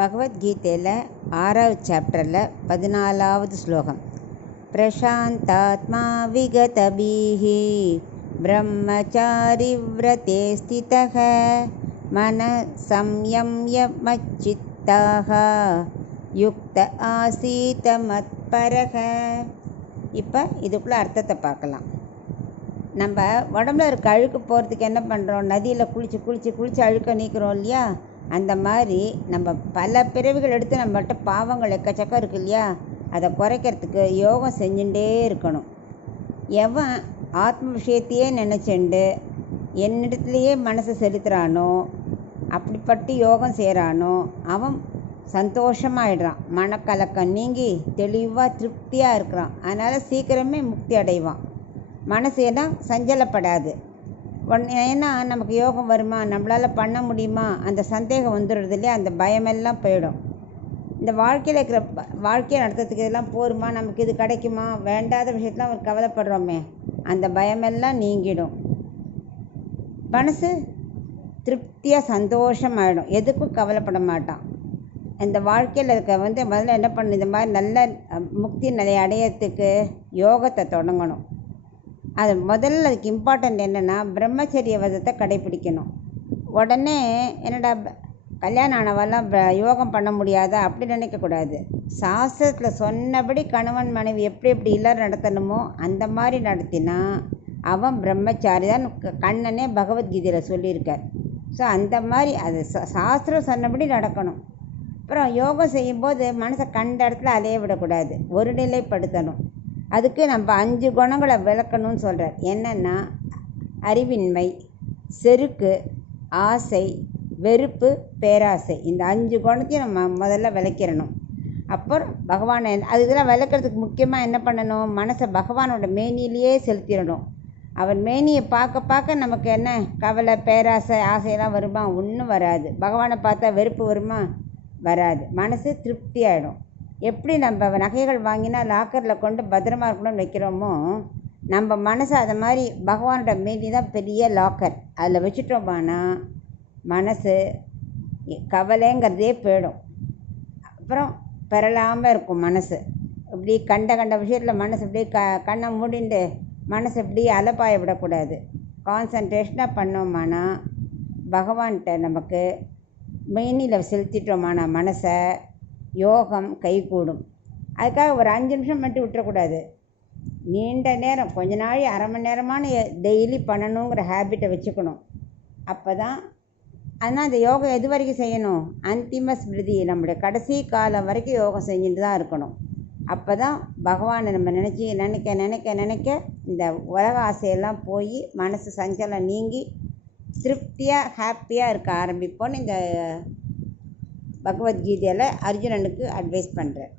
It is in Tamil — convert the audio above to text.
பகவத்கீதையில் 6வது சாப்டரில் 14வது ஸ்லோகம். பிரசாந்தாத்மா விகதபீஹி பிரம்மச்சாரி விரதே ஸ்திதஹ மன சம்யம்ய மச்சித்தாக யுக்த ஆசீத மத்பரக. இப்போ இதுக்குள்ளே அர்த்தத்தை பார்க்கலாம். நம்ம உடம்புல இருக்க அழுக்கு போகிறதுக்கு என்ன பண்ணுறோம்? நதியில் குளித்து அழுக்க நீக்கிறோம் இல்லையா? அந்த மாதிரி நம்ம பல பிறவிகள் எடுத்து நம்மகிட்ட பாவங்கள் எக்கச்சக்கம் இருக்கு இல்லையா? அதை குறைக்கிறதுக்கு யோகம் செஞ்சுட்டே இருக்கணும். எவன் ஆத்ம விஷயத்தையே நினச்சிண்டு என்னிடத்துலையே மனசை செலுத்துகிறானோ, அப்படிப்பட்டு யோகம் செய்கிறானோ, அவன் சந்தோஷமாயிடுறான். மனக்கலக்கம் நீங்கி தெளிவாக திருப்தியாக இருக்கிறான். அதனால் சீக்கிரமே முக்தி அடைவான். மனசு எல்லாம் சஞ்சலப்படாது. ஏன்னா நமக்கு யோகம் வருமா, நம்மளால் பண்ண முடியுமா, அந்த சந்தேகம் வந்துடுறது இல்லையா? அந்த பயமெல்லாம் போயிடும். இந்த வாழ்க்கையில் இருக்கிற வாழ்க்கையை நடத்துறதுக்கு இதெல்லாம் போருமா, நமக்கு இது கிடைக்குமா, வேண்டாத விஷயத்தெலாம் ஒரு கவலைப்படுறோமே, அந்த பயமெல்லாம் நீங்கிடும். மனசு திருப்தியாக சந்தோஷமாயிடும். எதுக்கும் கவலைப்பட மாட்டான். இந்த வாழ்க்கையில் இருக்க முதல்ல என்ன பண்ணணும்? இந்த மாதிரி நல்ல முக்தி நிலையை அடையிறதுக்கு யோகத்தை தொடங்கணும். அது முதல்ல அதுக்கு இம்பார்ட்டண்ட் என்னென்னா, பிரம்மச்சரிய விரதத்தை கடைப்பிடிக்கணும். உடனே என்னடா கல்யாணம் ஆனவெல்லாம் யோகம் பண்ண முடியாதா அப்படி நினைக்கக்கூடாது. சாஸ்திரத்தில் சொன்னபடி கணவன் மனைவி எப்படி இல்லறம் நடத்தணுமோ அந்த மாதிரி நடத்தினா அவன் பிரம்மச்சாரி தான். கண்ணனே பகவத்கீதையில் சொல்லியிருக்கார். ஸோ அந்த மாதிரி அது சாஸ்திரம் சொன்னபடி நடக்கணும். அப்புறம் யோகம் செய்யும்போது மனசை கண்ட இடத்துல அலைய விடக்கூடாது, ஒரு நிலைப்படுத்தணும். அதுக்கு நம்ம 5 குணங்களை விளக்கணும்னு சொல்கிறார். என்னென்னா, அறிவின்மை, செருக்கு, ஆசை, வெறுப்பு, பேராசை. இந்த 5 குணத்தையும் நம்ம முதல்ல விளக்கிடணும். அப்புறம் பகவானை அது இதெல்லாம் விளக்கிறதுக்கு முக்கியமாக என்ன பண்ணணும்? மனசை பகவானோட மேனியிலேயே செலுத்திடணும். அவன் மேனியை பார்க்க நமக்கு என்ன கவலை, பேராசை, ஆசையெல்லாம் வருமா? ஒன்றும் வராது. பகவானை பார்த்தா வெறுப்பு வருமா? வராது. மனசு திருப்தி ஆகிடும். எப்படி நம்ம நகைகள் வாங்கினா லாக்கரில் கொண்டு பத்திரமா இருக்கணும்னு வைக்கிறோமோ, நம்ம மனசை அதை மாதிரி பகவானோட மேனி தான் பெரிய லாக்கர். அதில் வச்சுட்டோமானா மனசு கவலைங்கிறதே போயிடும். அப்புறம் பெறலாமல் இருக்கும் மனசு. இப்படி கண்ட விஷயத்தில் மனசு இப்படி கண்ணை மூடிண்டு மனசு இப்படி அலப்பாய விடக்கூடாது. கான்சன்ட்ரேஷனாக பண்ணோமானா பகவான்கிட்ட நமக்கு மெயினில் செலுத்திட்டோமானா மனசை யோகம் கைகூடும். அதுக்காக ஒரு 5 நிமிஷம் மட்டும் விட்டுறக்கூடாது. நீண்ட நேரம், கொஞ்ச நாள் அரை மணி நேரமான டெய்லி பண்ணணுங்கிற ஹேபிட்டை வச்சுக்கணும். அப்போ தான். ஆனால் அந்த யோகம் எது வரைக்கும் செய்யணும்? அந்திம ஸ்மிருதி, நம்முடைய கடைசி காலம் வரைக்கும் யோகம் செஞ்சுட்டு தான் இருக்கணும். அப்போ தான் பகவானை நம்ம நினைக்க இந்த உலக ஆசையெல்லாம் போய் மனசு சஞ்சலம் நீங்கி திருப்தியாக ஹாப்பியாக இருக்க ஆரம்பிப்போன்னு இந்த பகவத்கீதையில் அர்ஜுனனுக்கு அட்வைஸ் பண்ணுறேன்.